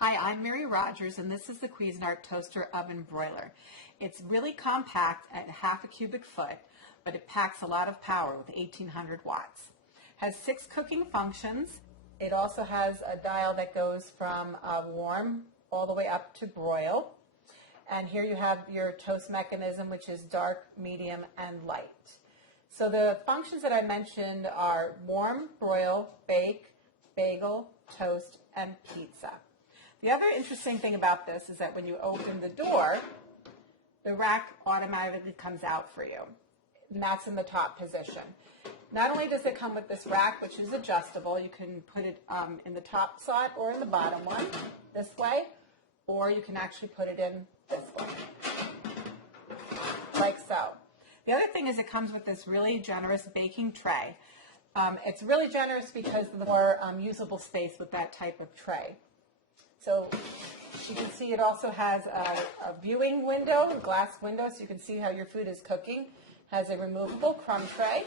Hi, I'm Mary Rogers, and this is the Cuisinart Toaster Oven Broiler. It's really compact at half a cubic foot, but it packs a lot of power with 1800 watts. Has 6 cooking functions. It also has a dial that goes from warm all the way up to broil. And here you have your toast mechanism, which is dark, medium, and light. So the functions that I mentioned are warm, broil, bake, bagel, toast, and pizza. The other interesting thing about this is that when you open the door, the rack automatically comes out for you. And that's in the top position. Not only does it come with this rack, which is adjustable, you can put it in the top slot or in the bottom one, this way, or you can actually put it in this way, like so. The other thing is it comes with this really generous baking tray. It's really generous because of the more usable space with that type of tray. So you can see it also has a viewing window, a glass window, so you can see how your food is cooking. Has a removable crumb tray.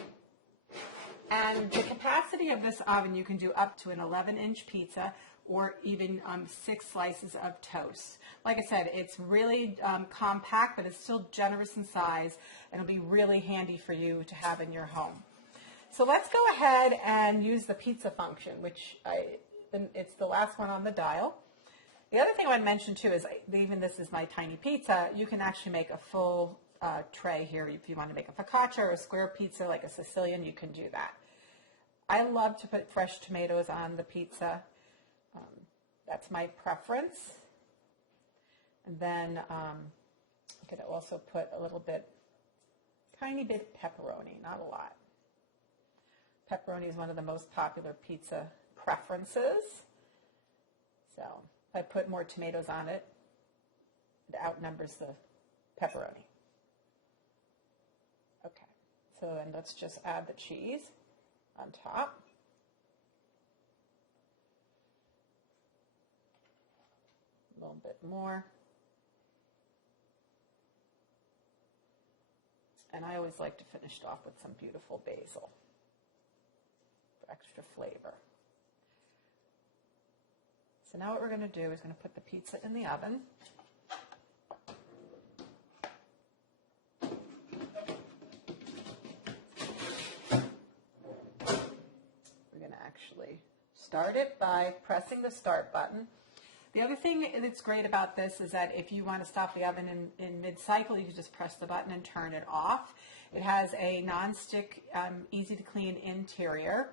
And the capacity of this oven, you can do up to an 11-inch pizza or even 6 slices of toast. Like I said, it's really compact, but it's still generous in size, and it'll be really handy for you to have in your home. So let's go ahead and use the pizza function, which it's the last one on the dial. The other thing I want to mention too is, even this is my tiny pizza, you can actually make a full tray here. If you want to make a focaccia or a square pizza like a Sicilian, you can do that. I love to put fresh tomatoes on the pizza. That's my preference. And then you could also put a little bit, tiny bit of pepperoni, not a lot. Pepperoni is one of the most popular pizza preferences. So if I put more tomatoes on it, it outnumbers the pepperoni. Okay, so then let's just add the cheese on top. A little bit more. And I always like to finish it off with some beautiful basil for extra flavor. So now what we're going to do is going to put the pizza in the oven. We're going to actually start it by pressing the start button. The other thing that's great about this is that if you want to stop the oven in mid-cycle, you can just press the button and turn it off. It has a non-stick, easy-to-clean interior.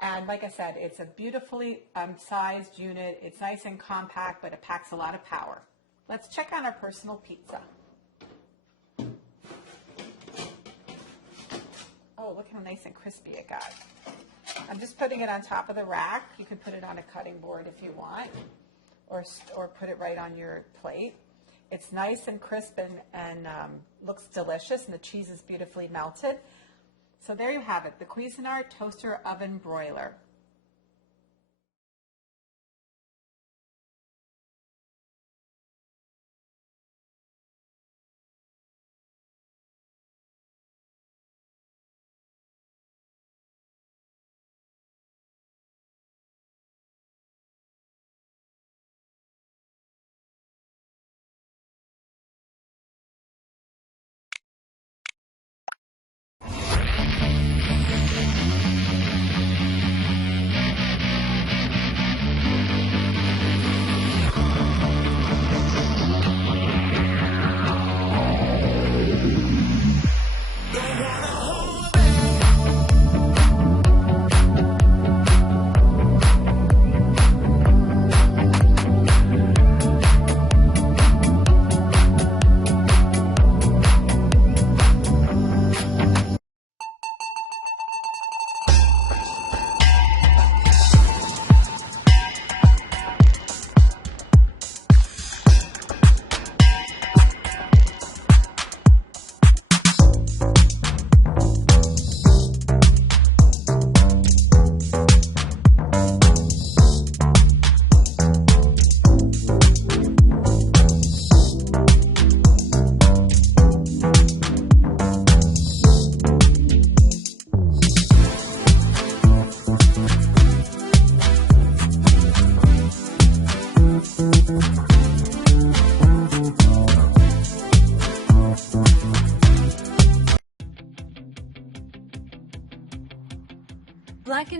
And like I said, it's a beautifully sized unit. It's nice and compact, but it packs a lot of power. Let's check on our personal pizza. Oh, look how nice and crispy it got. I'm just putting it on top of the rack. You can put it on a cutting board if you want, or put it right on your plate. It's nice and crisp and looks delicious, and the cheese is beautifully melted. So there you have it, the Cuisinart Toaster Oven Broiler.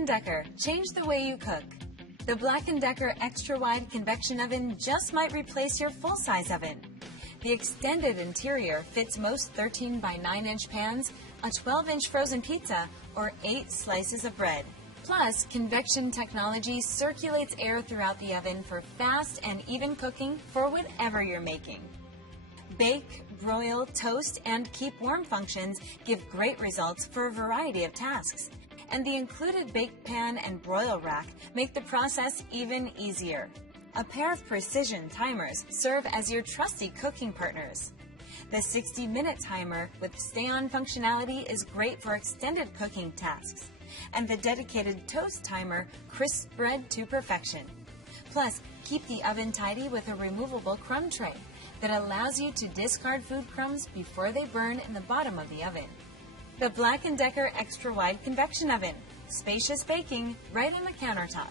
Decker, change the way you cook. The Black & Decker Extra Wide Convection Oven just might replace your full-size oven. The extended interior fits most 13 by 9 inch pans, a 12-inch frozen pizza, or 8 slices of bread. Plus, convection technology circulates air throughout the oven for fast and even cooking for whatever you're making. Bake, broil, toast, and keep warm functions give great results for a variety of tasks. And the included bake pan and broil rack make the process even easier. A pair of precision timers serve as your trusty cooking partners. The 60-minute timer with stay-on functionality is great for extended cooking tasks. And the dedicated toast timer crisps bread to perfection. Plus, keep the oven tidy with a removable crumb tray that allows you to discard food crumbs before they burn in the bottom of the oven. The Black & Decker Extra Wide Convection Oven. Spacious baking right on the countertop.